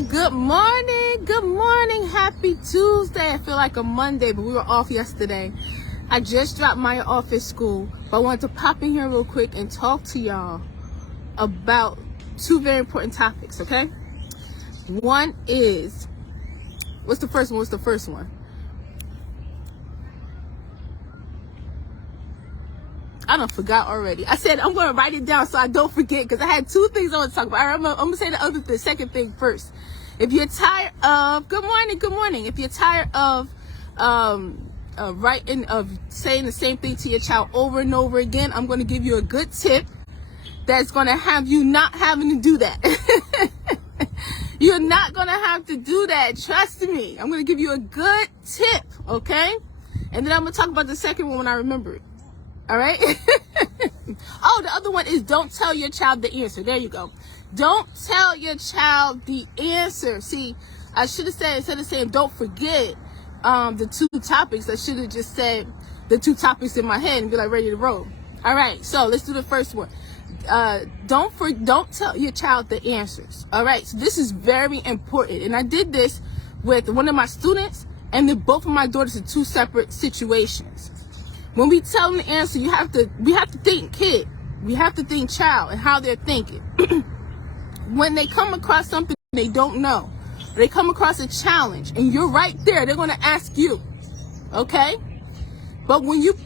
Good morning. Good morning. Happy Tuesday. I feel like a Monday, but we were off yesterday. I just dropped Maya off at school, but I wanted to pop in here real quick and talk to y'all about two very important topics, okay? One is, what's the first one? I done forgot already. I said I'm going to write it down so I don't forget, because I had two things I want to talk about. I'm going to say the second thing first. If you're tired of, good morning. If you're tired of saying the same thing to your child over and over again, I'm going to give you a good tip that's going to have you not having to do that. You're not going to have to do that. Trust me. I'm going to give you a good tip, okay? And then I'm going to talk about the second one when I remember it. All right. Oh, the other one is don't tell your child the answer. There you go. Don't tell your child the answer. See, I should have said, instead of saying don't forget the two topics, I should have just said the two topics in my head and be like ready to roll. All right. So let's do the first one. Don't tell your child the answers. All right. So this is very important. And I did this with one of my students, and then both of my daughters in two separate situations. When we tell them the answer, we have to think kid. We have to think child and how they're thinking. When they come across something they don't know, they come across a challenge, and you're right there, they're going to ask you, okay? But when you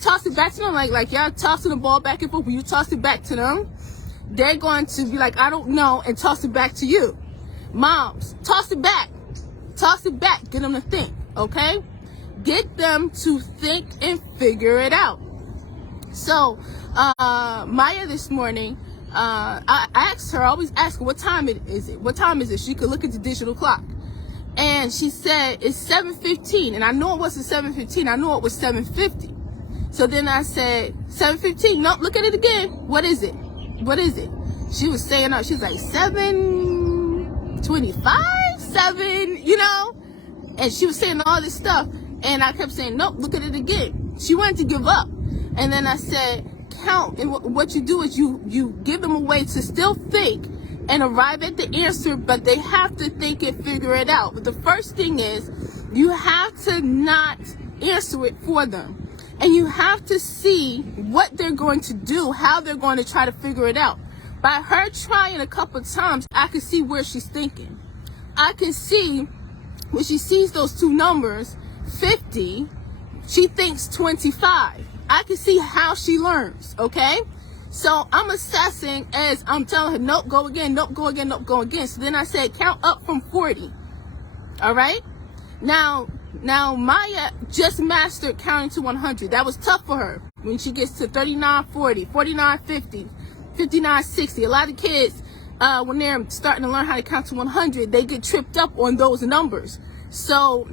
toss it back to them, like y'all tossing the ball back and forth, when you toss it back to them, they're going to be like, I don't know, and toss it back to you. Moms, toss it back, get them to think, okay? Get them to think and figure it out. So, Maya this morning, I asked her, I always ask her, what time is it? What time is it? She could look at the digital clock. And she said, it's 7:15. And I know it wasn't 7:15. I know it was 7:50. So then I said, 7:15. No, look at it again. What is it? She was saying, she was like, 7:25, 7, and she was saying all this stuff. And I kept saying, nope, look at it again. She wanted to give up. And then I said, count. And what you do is you give them a way to still think and arrive at the answer, but they have to think and figure it out. But the first thing is you have to not answer it for them. And you have to see what they're going to do, how they're going to try to figure it out. By her trying a couple of times, I can see where she's thinking. I can see when she sees those two numbers, 50, she thinks 25. I can see how she learns, okay? So I'm assessing as I'm telling her, nope, go again, nope, go again, nope, go again. So then I said, count up from 40, all right? Now Maya just mastered counting to 100. That was tough for her. When she gets to 39, 40, 49, 50, 59, 60, a lot of kids, when they're starting to learn how to count to 100, they get tripped up on those numbers. So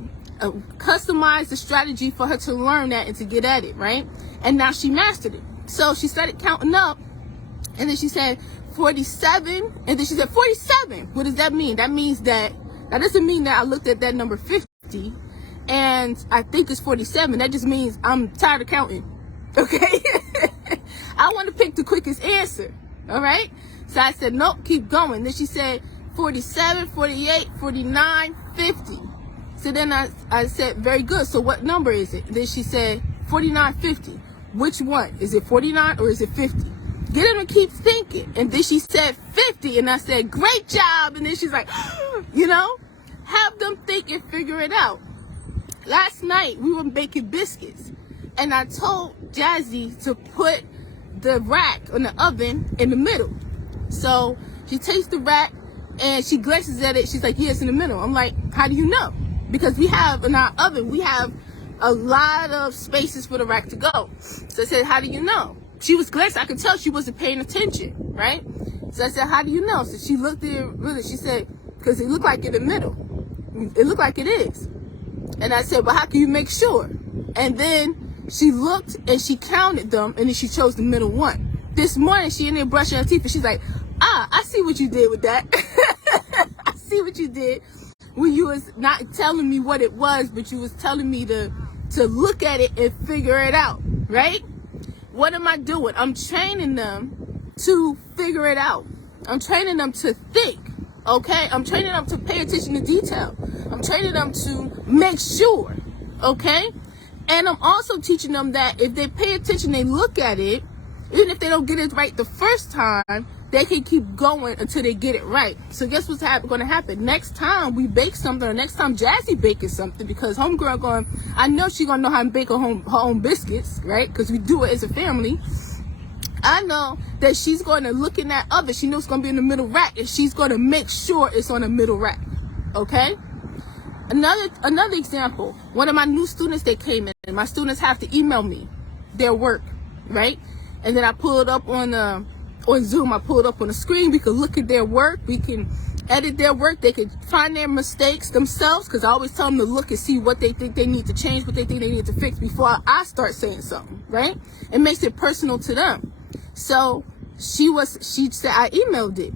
customize the strategy for her to learn that and to get at it, right? And now she mastered it. So she started counting up, and then she said 47, and then she said 47. What does that mean? That means that doesn't mean that I looked at that number 50 and I think it's 47. That just means I'm tired of counting, okay? I want to pick the quickest answer, all right? So I said, nope, keep going. Then she said 47, 48, 49, 50. So then I said, very good. So what number is it? Then she said 49, 50. Which one? Is it 49 or is it 50? Get her to keep thinking. And then she said 50. And I said, great job. And then she's like, have them think and figure it out. Last night we were baking biscuits. And I told Jazzy to put the rack on the oven in the middle. So she takes the rack and she glances at it. She's like, yeah, it's in the middle. I'm like, how do you know? Because we have in our oven, we have a lot of spaces for the rack to go. So I said, how do you know? She was glancing. I could tell she wasn't paying attention, right? So I said, how do you know? So she looked at it really. She said, because it looked like in the middle. It looked like it is. And I said, well, how can you make sure? And then she looked and she counted them, and then she chose the middle one. This morning, she in there brushing her teeth, and she's like, I see what you did with that. I see what you did. When you was not telling me what it was, but you was telling me to look at it and figure it out, right? What am I doing? I'm training them to figure it out. I'm training them to think, Okay, I'm training them to pay attention to detail. I'm training them to make sure. Okay, and I'm also teaching them that if they pay attention, they look at it, even if they don't get it right the first time, they can keep going until they get it right. So guess what's going to happen? Next time we bake something, or next time Jazzy baking something, because homegirl I know she's going to know how to bake her own biscuits, right? Because we do it as a family. I know that she's going to look in that oven. She knows it's going to be in the middle rack, and she's going to make sure it's on the middle rack. Okay? Another example. One of my new students, they came in. My students have to email me their work, right? And then I pull it up on Zoom. I pull it up on the screen. We can look at their work. We can edit their work. They can find their mistakes themselves, because I always tell them to look and see what they think they need to change, what they think they need to fix before I start saying something, right? It makes it personal to them. So she said I emailed it,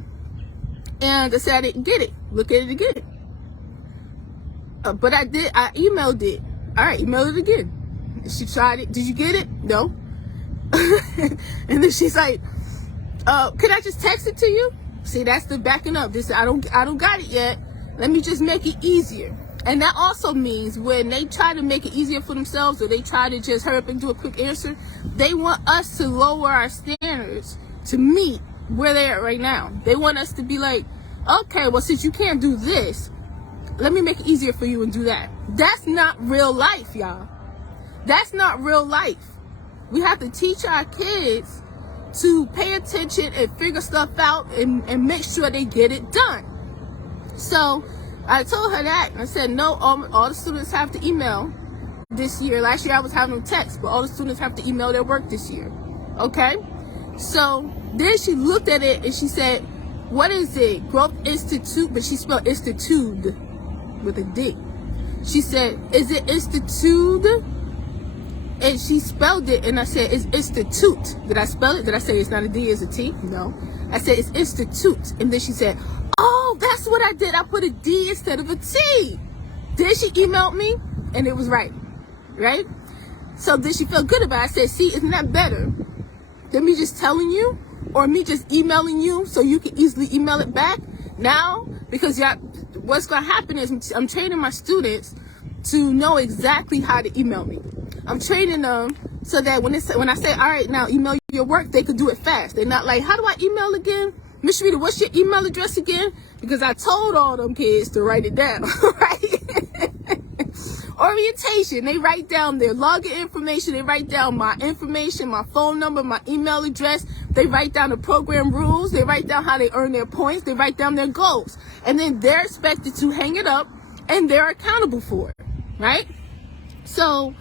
and I said I didn't get it. Look at it again. But I did. I emailed it. All right, email it again. She tried it. Did you get it? No. And then she's like, "Can I just text it to you?" See, that's the backing up. This I don't got it yet. Let me just make it easier. And that also means when they try to make it easier for themselves, or they try to just hurry up and do a quick answer, they want us to lower our standards to meet where they're at right now. They want us to be like, okay, well, since you can't do this, let me make it easier for you and do that. That's not real life, y'all. That's not real life. We have to teach our kids to pay attention and figure stuff out and make sure they get it done. So I told her that. I said, no, all the students have to email this year. Last year I was having them text, but all the students have to email their work this year. Okay? So then she looked at it and she said, what is it? Growth Institute, but she spelled institute with a D. She said, is it institute? And she spelled it, and I said, it's institute. Did I spell it? Did I say it's not a D, it's a T? No. I said, it's institute. And then she said, oh, that's what I did. I put a D instead of a T. Then she emailed me, and it was right. Right? So then she felt good about it. I said, see, isn't that better than me just telling you, or me just emailing you so you can easily email it back? Now, because what's going to happen is I'm training my students to know exactly how to email me. I'm training them so that when I say, all right, now email your work, they could do it fast. They're not like, how do I email again? Miss Rita, what's your email address again? Because I told all them kids to write it down, right? Orientation, they write down their login information. They write down my information, my phone number, my email address. They write down the program rules. They write down how they earn their points. They write down their goals. And then they're expected to hang it up, and they're accountable for it, right? So,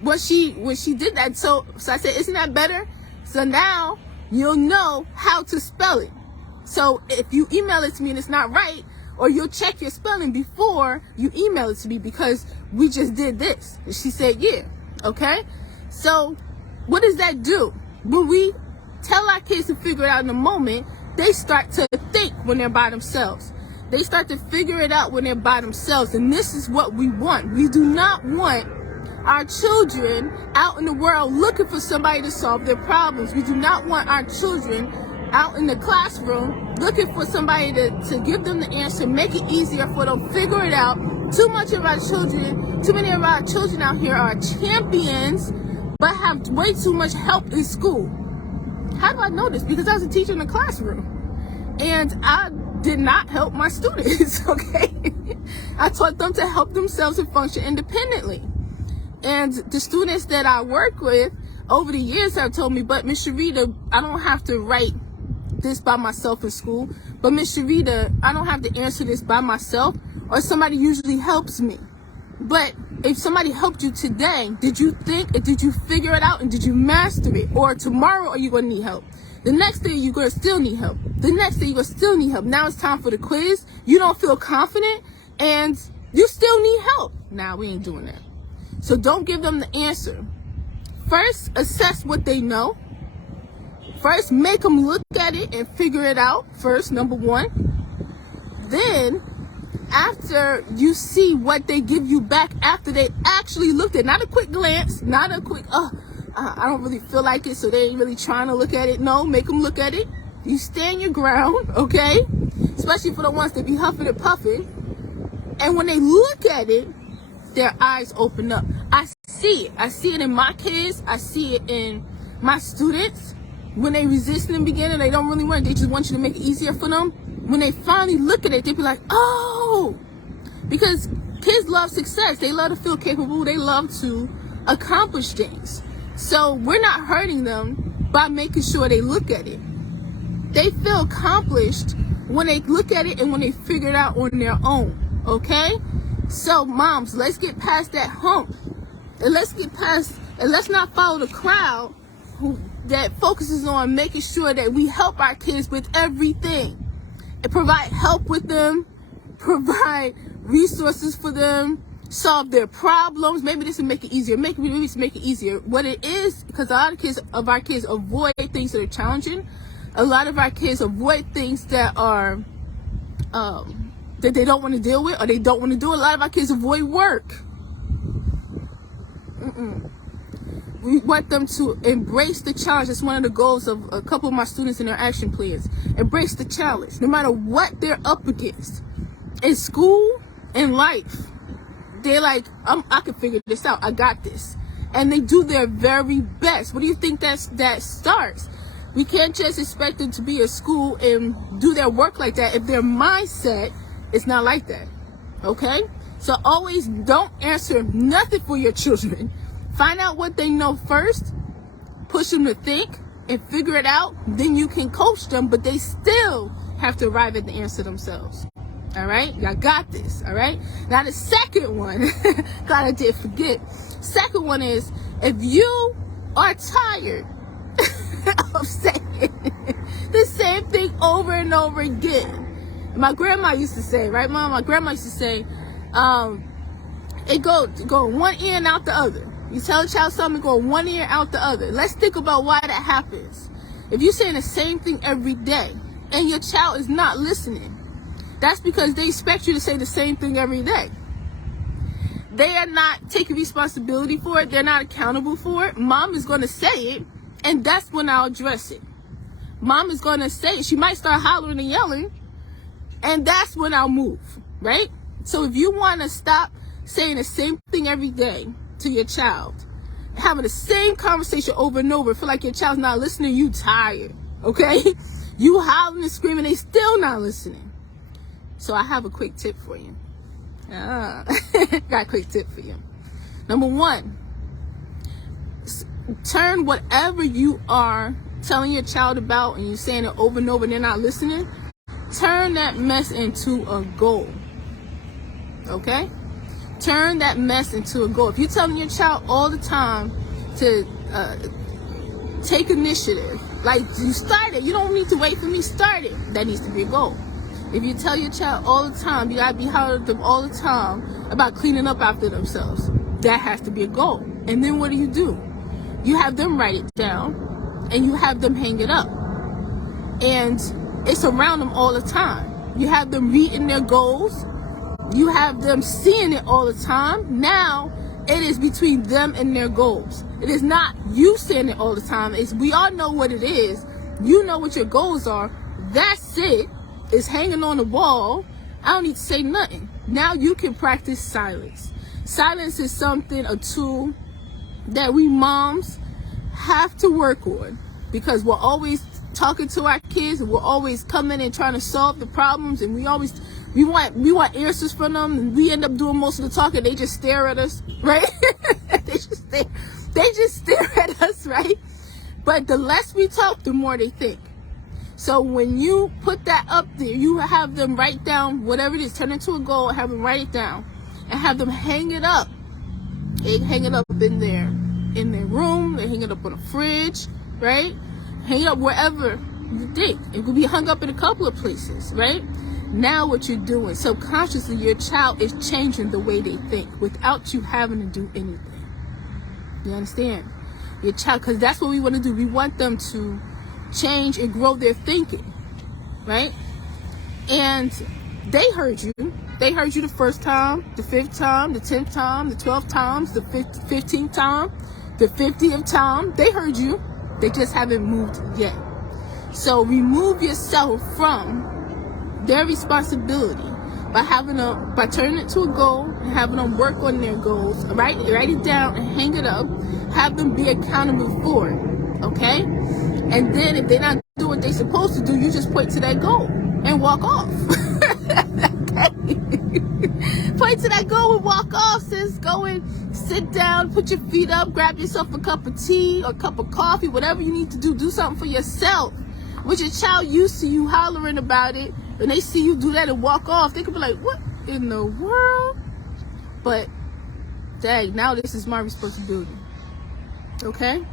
when she did that, so I said, isn't that better? So now you'll know how to spell it. So if you email it to me and it's not right, or you'll check your spelling before you email it to me, because we just did this. And she said, yeah. Okay. So what does that do? When we tell our kids to figure it out in the moment, they start to think when they're by themselves. They start to figure it out when they're by themselves. And this is what we want. We do not want our children out in the world looking for somebody to solve their problems. We do not want our children out in the classroom looking for somebody to give them the answer, make it easier for them, figure it out. Too many of our children out here are champions, but have way too much help in school. How do I know this? Because I was a teacher in the classroom, and I did not help my students, okay? I taught them to help themselves and function independently. And the students that I work with over the years have told me, but Miss Sharita, I don't have to write this by myself in school. But Miss Sharita, I don't have to answer this by myself, or somebody usually helps me. But if somebody helped you today, did you think, and did you figure it out, and did you master it? Or tomorrow, are you going to need help? The next day, you're going to still need help. The next day, you're going to still need help. Now it's time for the quiz. You don't feel confident, and you still need help. Nah, we ain't doing that. So don't give them the answer. First, assess what they know. First, make them look at it and figure it out first, number one. Then, after you see what they give you back after they actually looked at it, not a quick glance, not a quick, I don't really feel like it, so they ain't really trying to look at it. No, make them look at it. You stand your ground, okay? Especially for the ones that be huffing and puffing. And when they look at it, their eyes open up. I see it. I see it in my kids. I see it in my students. When they resist in the beginning, they don't really want it. They just want you to make it easier for them. When they finally look at it, they be like, oh. Because kids love success. They love to feel capable. They love to accomplish things. So we're not hurting them by making sure they look at it. They feel accomplished when they look at it and when they figure it out on their own. Okay? So moms, let's get past that hump. And let's not follow the crowd that focuses on making sure that we help our kids with everything. And provide help with them, provide resources for them, solve their problems. Maybe this will make it easier. Maybe this will make it easier. What it is, because a lot of our kids avoid things that are challenging. A lot of our kids avoid things that are that they don't want to deal with or they don't want to do. A lot of our kids avoid work. We want them to embrace the challenge. That's one of the goals of a couple of my students in their action plans. Embrace the challenge, no matter what they're up against. In school, in life, they're like, I can figure this out. I got this. And they do their very best. What do you think that starts? We can't just expect them to be at school and do their work like that if their mindset is not like that. Okay? So always don't answer nothing for your children. Find out what they know first. Push them to think and figure it out. Then you can coach them, but they still have to arrive at the answer themselves. All right? Y'all got this. All right? Now the second one, God, I did forget. Second one is, if you are tired of saying the same thing over and over again. My grandma used to say, right, Mom? My grandma used to say, it go one ear and out the other. You tell a child something, go one ear out the other. Let's think about why that happens. If you're saying the same thing every day and your child is not listening, that's because they expect you to say the same thing every day. They are not taking responsibility for it. They're not accountable for it. Mom is going to say it, and that's when I'll address it. Mom is going to say it. She might start hollering and yelling, and that's when I'll move, right? So if you want to stop saying the same thing every day to your child, having the same conversation over and over, feel like your child's not listening, you tired, okay? You hollering and screaming, they still not listening. So I have a quick tip for you. Got a quick tip for you. Number one, turn whatever you are telling your child about and you're saying it over and over and they're not listening, turn that mess into a goal. Okay? Turn that mess into a goal. If you're telling your child all the time to take initiative, like you started, you don't need to wait for me, start it. That needs to be a goal. If you tell your child all the time, you gotta be hard at them all the time about cleaning up after themselves, that has to be a goal. And then what do? You have them write it down and you have them hang it up. And it's around them all the time. You have them reading their goals. You have them seeing it all the time. Now it is between them and their goals. It is not you saying it all the time. It's we all know what it is. You know what your goals are. That's it. It's hanging on the wall. I don't need to say nothing. Now you can practice silence. Silence is something, a tool that we moms have to work on, because we're always talking to our kids and we're always coming and trying to solve the problems, and we want answers from them, and we end up doing most of the talking. They just stare at us, right? they just stare at us, right? But the less we talk, the more they think. So when you put that up there, you have them write down whatever it is, turn it into a goal, have them write it down, and have them hang it up. They hang it up in their room, they hang it up on a fridge, right? Hang it up wherever you think. It could be hung up in a couple of places, right? Now what you're doing, subconsciously, your child is changing the way they think without you having to do anything. You understand? Your child, because that's what we want to do. We want them to change and grow their thinking, right? And they heard you. They heard you the first time, the 5th time, the 10th time, the 12th times, the 15th time, the 50th time. They heard you. They just haven't moved yet. So remove yourself from their responsibility by turning it to a goal and having them work on their goals. Write it down and hang it up. Have them be accountable for it. Okay? And then if they're not doing what they're supposed to do, you just point to that goal and walk off. Point to that goal and walk off, sis. Go and sit down, put your feet up, grab yourself a cup of tea or a cup of coffee, whatever you need to do. Do something for yourself. With your child used to you hollering about it, and they see you do that and walk off, they could be like, what in the world? But, dang, now this is my responsibility. Okay?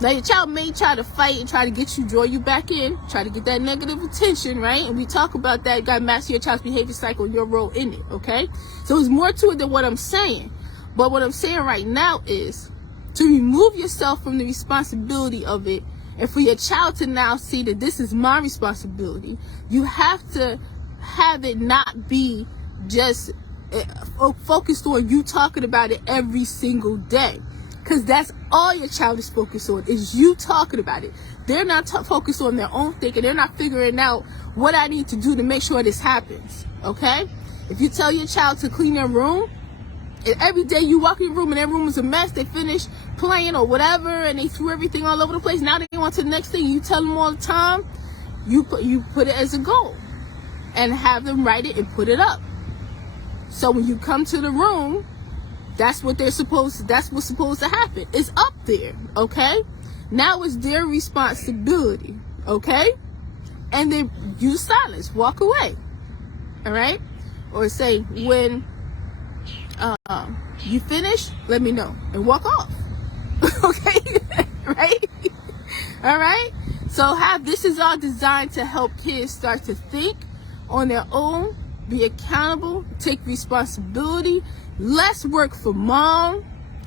Now, your child may try to fight and try to get you, draw you back in, try to get that negative attention, right? And we talk about that. You got to master your child's behavior cycle and your role in it, okay? So there's more to it than what I'm saying. But what I'm saying right now is to remove yourself from the responsibility of it, and for your child to now see that this is my responsibility. You have to have it not be just focused on you talking about it every single day. Because that's all your child is focused on, is you talking about it. They're not focused on their own thinking. They're not figuring out what I need to do to make sure this happens. Okay? If you tell your child to clean their room, and every day you walk in your room and their room is a mess, they finish playing or whatever, and they threw everything all over the place. Now they want to the next thing. You tell them all the time. You put it as a goal, and have them write it and put it up. So when you come to the room, that's what's supposed to happen. It's up there, okay? Now it's their responsibility, okay? And then use silence, walk away, all right? Or say, when you finish, let me know, and walk off. Okay? Right? All right? So this is all designed to help kids start to think on their own, be accountable, take responsibility, less work for mom,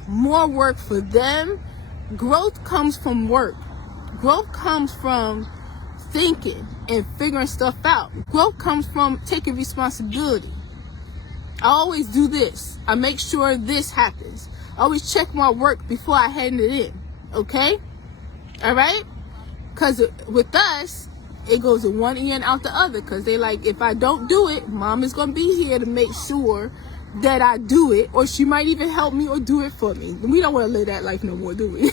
more work for them. Growth comes from work. Growth comes from thinking and figuring stuff out. Growth comes from taking responsibility. I always do this. I make sure this happens. I always check my work before I hand it in. Okay? All right? Because with us, it goes in one ear and out the other. Because they like, if I don't do it, mom is going to be here to make sure that I do it. Or she might even help me or do it for me. We don't want to live that life no more, do we?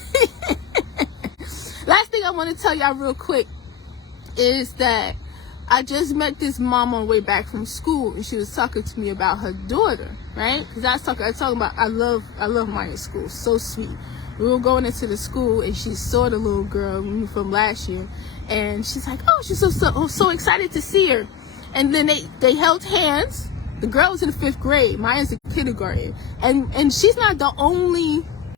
Last thing I want to tell y'all real quick is that I just met this mom on the way back from school, and she was talking to me about her daughter, right? Because I was talking about, I love Maya's school, so sweet. We were going into the school, and she saw the little girl from last year, and she's like, oh, she's so excited to see her. And then they held hands. The girl was in the 5th grade. Maya's in kindergarten, and she's not the only